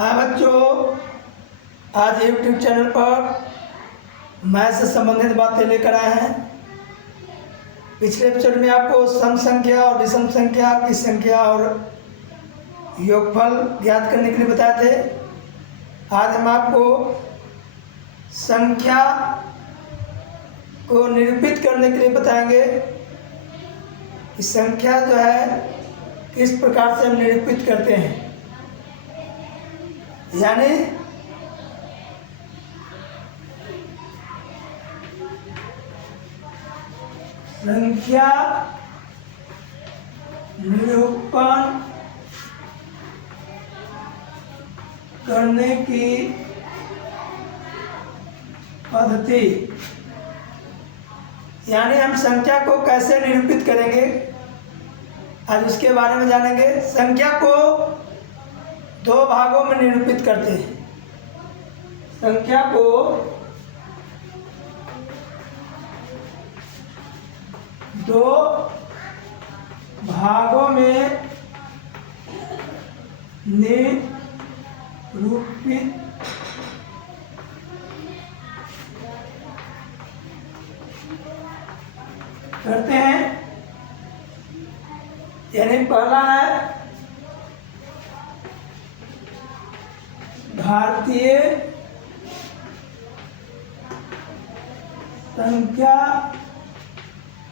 हाँ बच्चों, आज यूट्यूब चैनल पर मैथ से संबंधित बातें लेकर आए हैं। पिछले एपिसोड में आपको सम संख्या और विषम संख्या की संख्या और योगफल ज्ञात करने के लिए बताए थे। आज हम आपको संख्या को निरूपित करने के लिए बताएंगे कि संख्या जो है किस प्रकार से हम निरूपित करते हैं। यानी संख्या निरूपण करने की पद्धति, यानी हम संख्या को कैसे निरूपित करेंगे, आज उसके बारे में जानेंगे। संख्या को दो भागों में निरूपित करते हैं। संख्या को दो भागों में निरूपित करते हैं। यानी पहला है भारतीय संख्या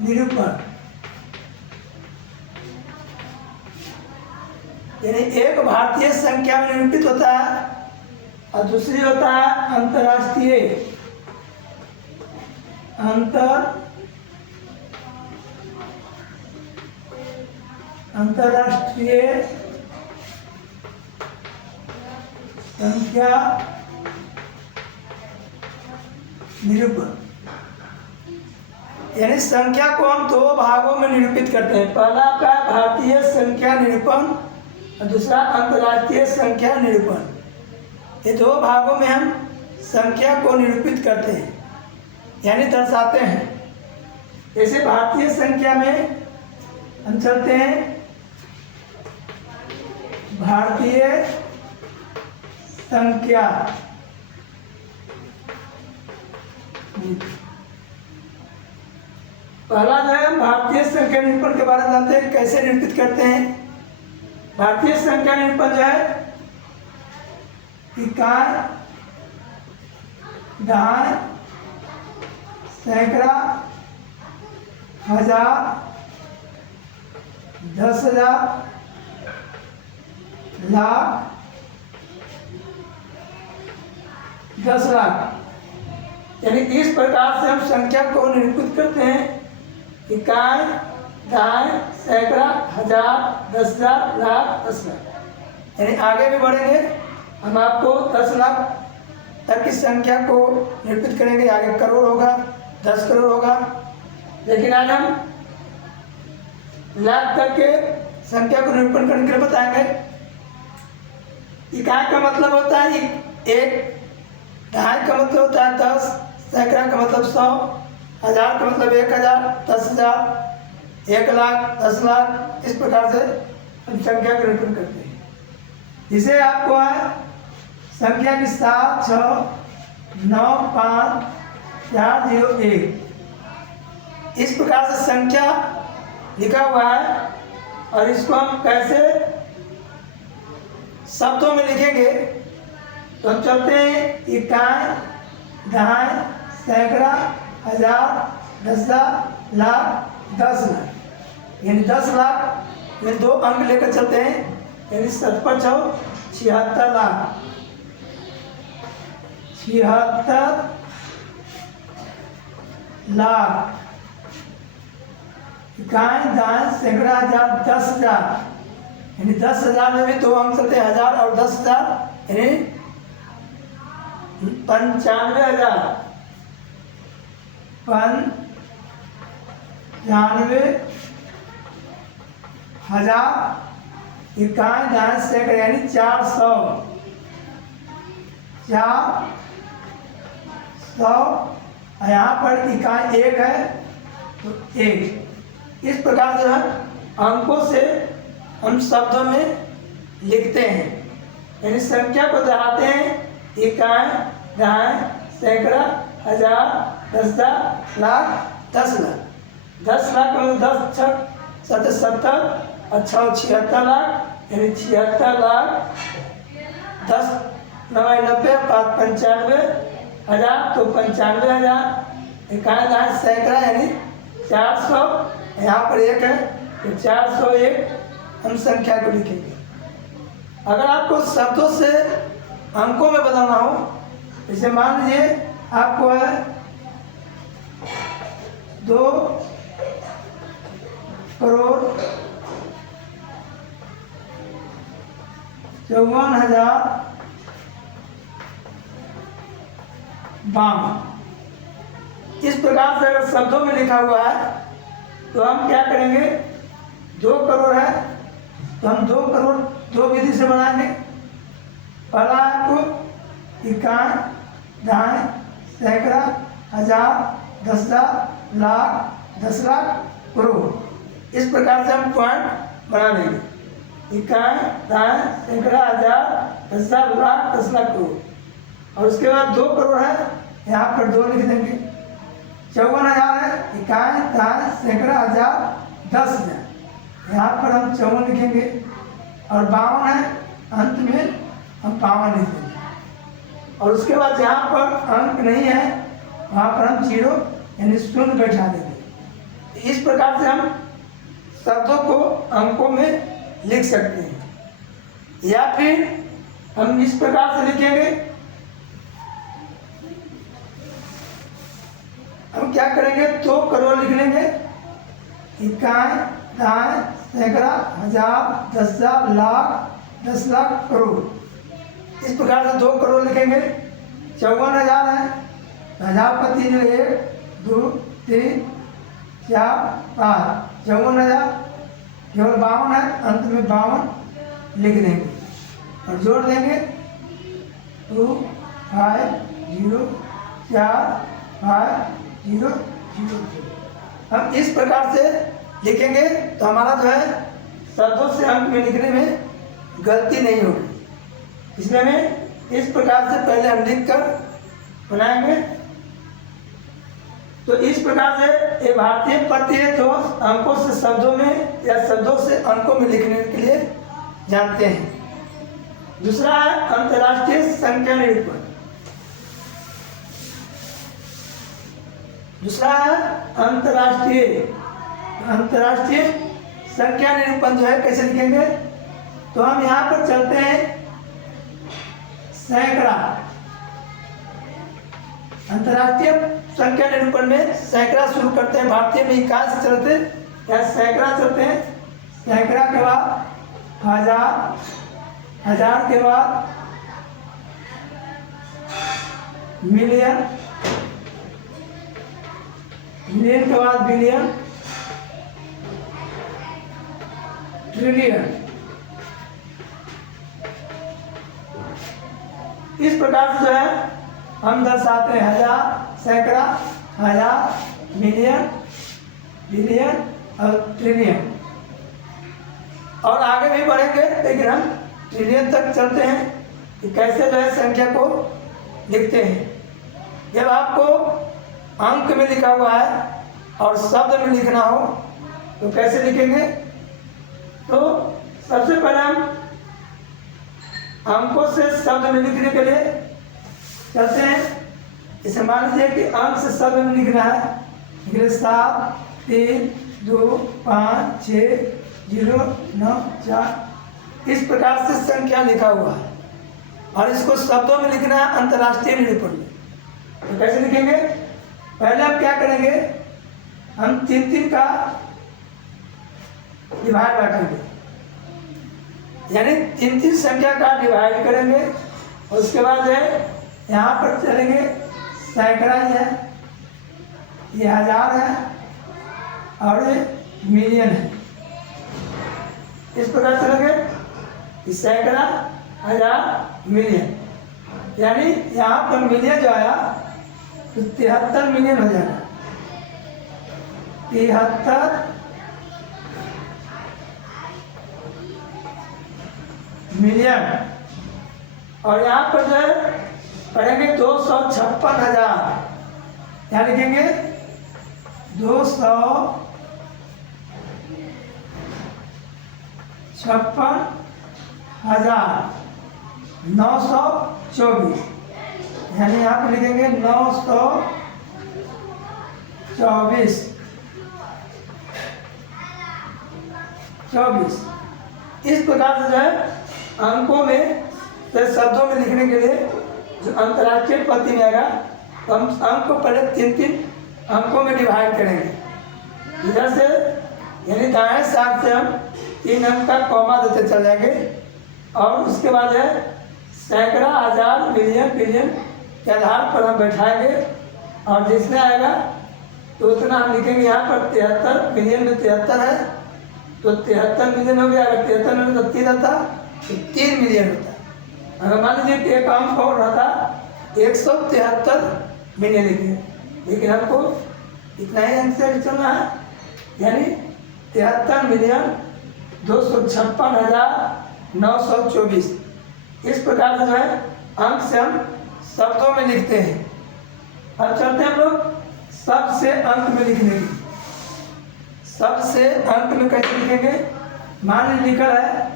निरूपण, यानी एक भारतीय संख्या में निरूपित होता है और दूसरी होता है अंतर्राष्ट्रीय संख्या निरूपण। यानी संख्या को हम दो भागों में निरूपित करते हैं। पहला आपका है भारतीय संख्या निरूपण और दूसरा अंतर्राष्ट्रीय संख्या निरूपण। ये दो भागों में हम संख्या को निरूपित करते हैं, यानी दर्शाते हैं। जैसे भारतीय संख्या में हम चलते हैं, भारतीय संख्या पहला जो है भारतीय संख्या निरूपण के बारे में जानते हैं, कैसे निरूपित करते हैं। भारतीय संख्या निरूपण जो है इकाई, दहाई, सैकड़ा, हजार, 10,000, लाख, 10 लाख, यानी इस प्रकार से हम संख्या को निरूपित करते हैं। इकाई, दहाई, सैकड़ा, हजार, 10,000, लाख, 10 लाख। यानी आगे भी बढ़ेंगे, हम आपको 10 लाख तक की संख्या को निरूपित करेंगे। आगे करोड़ होगा, 10 करोड़ होगा, लेकिन आज हम लाख तक के संख्या को निरूपण करने के लिए बताएंगे। इकाई का मतलब होता है एक, दहाई का मतलब होता है 10, सैकड़ा का मतलब 100, हजार का मतलब 1,000, 10,000, 1 लाख, 10 लाख। इस प्रकार से हम संख्या को निरूपण करते हैं। जिसे आपको है संख्या की 7, 6, 9, 5, 4, 0, 1 इस प्रकार से संख्या लिखा हुआ है। और इसको हम कैसे शब्दों में लिखेंगे, तो हम चलते हैं इकाई, दहाई, सैकड़ा, हजार, 10,000, लाख, 10 लाख। यानी 10 लाख में 2 अंक लेकर चलते हैं, यानी 7 पर 6, 76 लाख, 76 लाख। इकाई, दहाई, सैकड़ा, हजार, 10,000, यानी 10,000 में भी 2 अंक चलते हैं, 1000 और 10,000, यानी 95,000, 95,000। इकाई, दहाई, सैकड़ा, यानी 400, 400। यहाँ पर इकाई 1 है तो 1। इस प्रकार से हम अंकों से हम शब्दों में लिखते हैं। यानी संख्या को दोहराते हैं, इकाई, दहाई, सैकड़ा, हजार, दस लाख, 10 लाख। 10 लाख मतलब 10 छक 70 और 6 76 लाख, यानी 76 लाख, 10 9 90, 5 95 हजार, तो 95,000। इकाई, दहाई, सैकड़ा यानी 400, यहाँ पर एक है तो 401 हम संख्या को लिखेंगे। अगर आपको शब्दों से अंकों में बदलना हो, जैसे मान लीजिए आपको है 2 करोड़ 54,052। इस प्रकार से अगर शब्दों में लिखा हुआ है तो हम क्या करेंगे, 2 करोड़ है तो हम 2 करोड़ 2 विधि से बनाएंगे। पहला आपको इकाई, दहाई, सैकड़ा, हजार, 10,000, लाख, 10 लाख, करोड़। इस प्रकार से हम पॉइंट बना लेंगे, इकाई, दहाई, सैकड़ा, हजार, 10,000, लाख, 10 लाख, करोड़। और उसके बाद 2 करोड़ है, यहाँ पर 2 लिख देंगे। 54,000 है, इकाई, दहाई, सैकड़ा, हजार, 10,000, यहाँ पर हम 54 लिखेंगे। और 52 है, अंत में हम 52 लिख देंगे। और उसके बाद जहाँ पर अंक नहीं है वहाँ पर हम 0 यानी शून्य बैठा देंगे। इस प्रकार से हम शब्दों को अंकों में लिख सकते हैं। या फिर हम इस प्रकार से लिखेंगे, हम क्या करेंगे, 2 करोड़ लिख लेंगे, इकाई, दहाई, सैकड़ा, हजार, 10,000, लाख, 10 लाख, करोड़। इस प्रकार से 2 करोड़ लिखेंगे। 54,000 है, 1000 पर 3, 1 2 3 4 5, 54,000। केवल 52 है, अंत में 52 लिख देंगे और जोड़ देंगे 2 5 0 4 5 0 0। हम इस प्रकार से लिखेंगे तो हमारा जो है शब्दों से अंक में लिखने में गलती नहीं होगी। इसमें हमें इस प्रकार से पहले हम लिख कर बनाएंगे। तो इस प्रकार से ये भारतीय पद्धति है जो अंकों से शब्दों में या शब्दों से अंकों में लिखने के लिए जानते हैं। दूसरा है अंतर्राष्ट्रीय संख्या निरूपण। दूसरा है अंतर्राष्ट्रीय संख्या निरूपण जो है कैसे लिखेंगे, तो हम यहाँ पर चलते हैं सैकड़ा। अंतर्राष्ट्रीय संख्या निरूपण में सैकड़ा शुरू करते हैं, भारतीय में इकाई से चलते या सैकड़ा चलते हैं। सैकड़ा के बाद हजार, हजार के बाद मिलियन, मिलियन के बाद बिलियन, ट्रिलियन। इस प्रकार से जो है हम दर्शाते हैं हजार, सैकड़ा, हजार, मिलियन, बिलियन और ट्रिलियन। और आगे भी बढ़ेंगे लेकिन हम ट्रिलियन तक चलते हैं कि कैसे जो है संख्या को लिखते हैं। जब आपको अंक में लिखा हुआ है और शब्द में लिखना हो तो कैसे लिखेंगे, तो सबसे पहले हम अंकों से शब्द में लिखने के लिए चलते हैं। जैसे मान लीजिए कि अंक से शब्द में लिखना है, 7 3 2 5 6 0 9 4। इस प्रकार से संख्या लिखा हुआ है और इसको शब्दों में लिखना है अंतर्राष्ट्रीय निरूपण में। तो कैसे लिखेंगे, पहले हम क्या करेंगे, हम 3 का डिवाइड बांटेंगे, यानी 3 संख्या का डिवाइड करेंगे। और उसके बाद जो है यहाँ पर चलेंगे, सैकड़ा ही है, ये हजार है और ये मिलियन है। इस प्रकार चलेंगे, सैकड़ा, हजार, मिलियन, यानी यहाँ पर मिलियन जो आया तो 73 मिलियन हो जाएगा। 73 मिलियन। और यहाँ पर जो है पढ़ेंगे 256,000, यहाँ लिखेंगे 256,924, यानी यहाँ पर लिखेंगे 924। इस प्रकार से जो है अंकों में तो शब्दों में लिखने के लिए जो अंतर्राष्ट्रीय पद्धति में आएगा तो हम अंक को पहले 3-3 अंकों में डिवाइड करेंगे। इधर से यानी दाएं साइड से हम 3 अंक का कॉमा देते चल जाएंगे और उसके बाद है सैकड़ा, हजार, मिलियन, बिलियन के आधार पर हम बैठाएंगे और जिसमें आएगा तो उतना हम लिखेंगे। यहाँ पर 73 मिलियन में 73 है तो 73 मिलियन हो गया। अगर 73 में 3 रहता तो 3 मिलियन होता। अगर मान लीजिए कि एक अंक और रहता 173 मिलियन लिखे, लेकिन हमको इतना ही अंक से चलना है, यानी 73,256,924। इस प्रकार से जो है अंक से हम शब्दों में लिखते हैं। अब चलते हैं हम लोग सबसे अंक में लिखने की। सबसे अंक में कैसे लिखेंगे? मान लीजिए लिखा है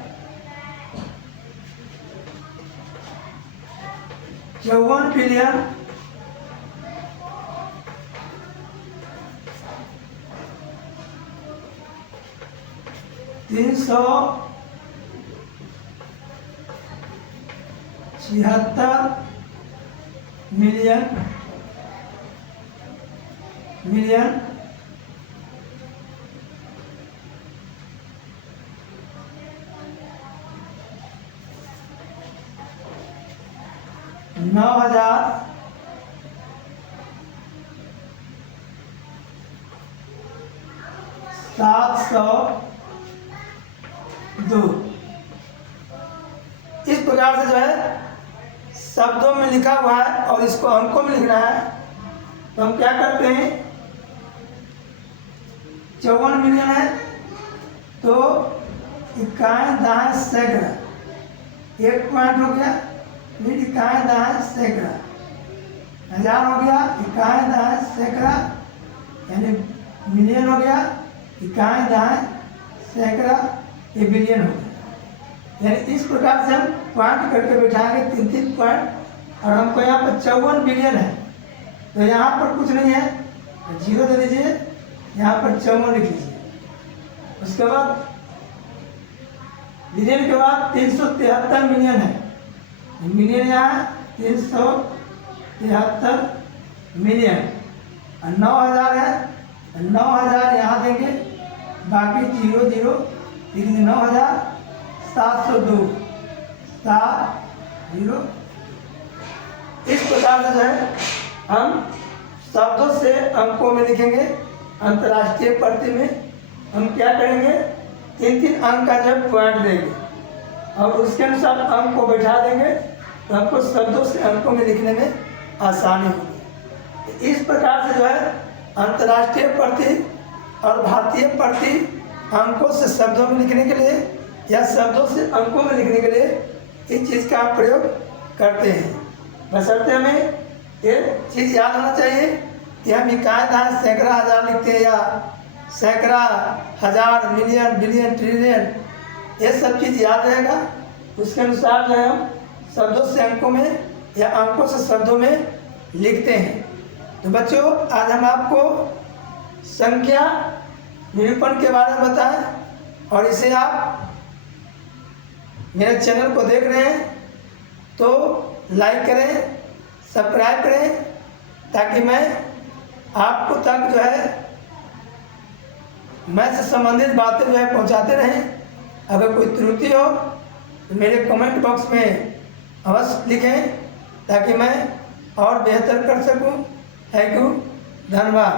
54 बिलियन 376 मिलियन 9,702। इस प्रकार से जो है शब्दों में लिखा हुआ है और इसको अंकों में लिखना है तो हम क्या करते हैं? 54 मिलियन है तो इकाई दाएं सैकड़ा, 1 पॉइंट हो गया, फिर इकाई दाएं सैकड़ा, 1000 हो गया, इकाई दाएं सैकड़ा, यानी मिलियन हो गया, इकाई दाएं सैकड़ा, ये बिलियन हो गया। यानी इस प्रकार से हम पॉइंट करके बैठाएंगे 3-3 पॉइंट। और हमको यहाँ पर 54 बिलियन है तो यहाँ पर कुछ नहीं है, 0 दे दीजिए, यहाँ पर 54 लिख लीजिए। उसके बाद बिलियन के बाद 373 मिलियन है, मिलियन यहाँ 373 मिलियन। और 9,000 है, 9,000 यहाँ देंगे, बाकी 0 0 लिखेंगे। 9,702 7 इस प्रकार से जो है हम शब्दों से अंकों में लिखेंगे। अंतर्राष्ट्रीय पद्धति में हम क्या करेंगे? 3-3 अंक का जो पॉइंट देंगे और उसके अनुसार अंक को बैठा देंगे तो हमको शब्दों से अंकों में लिखने में आसानी होगी। इस प्रकार से जो है अंतर्राष्ट्रीय पद्धति और भारतीय पद्धति अंकों से शब्दों में लिखने के लिए या शब्दों से अंकों में लिखने के लिए इस चीज़ का आप प्रयोग करते हैं। बशर्ते हमें ये चीज़ याद होना चाहिए कि हम इकाई दाएं सैकड़ा, हजार लिखते हैं या सैकड़ा, हजार, मिलियन, बिलियन, ट्रिलियन, ये सब चीज़ याद रहेगा। उसके अनुसार जो है हम शब्दों से अंकों में या अंकों से शब्दों में लिखते हैं। तो बच्चों आज हम आपको संख्या निरूपण के बारे में बताएं और इसे आप मेरे चैनल को देख रहे हैं तो लाइक करें, सब्सक्राइब करें ताकि मैं आपको तक जो है मैथ से संबंधित बातें जो है पहुंचाते रहें। अगर कोई त्रुटि हो तो मेरे कमेंट बॉक्स में अवश्य लिखें ताकि मैं और बेहतर कर सकूं। थैंक यू, धन्यवाद।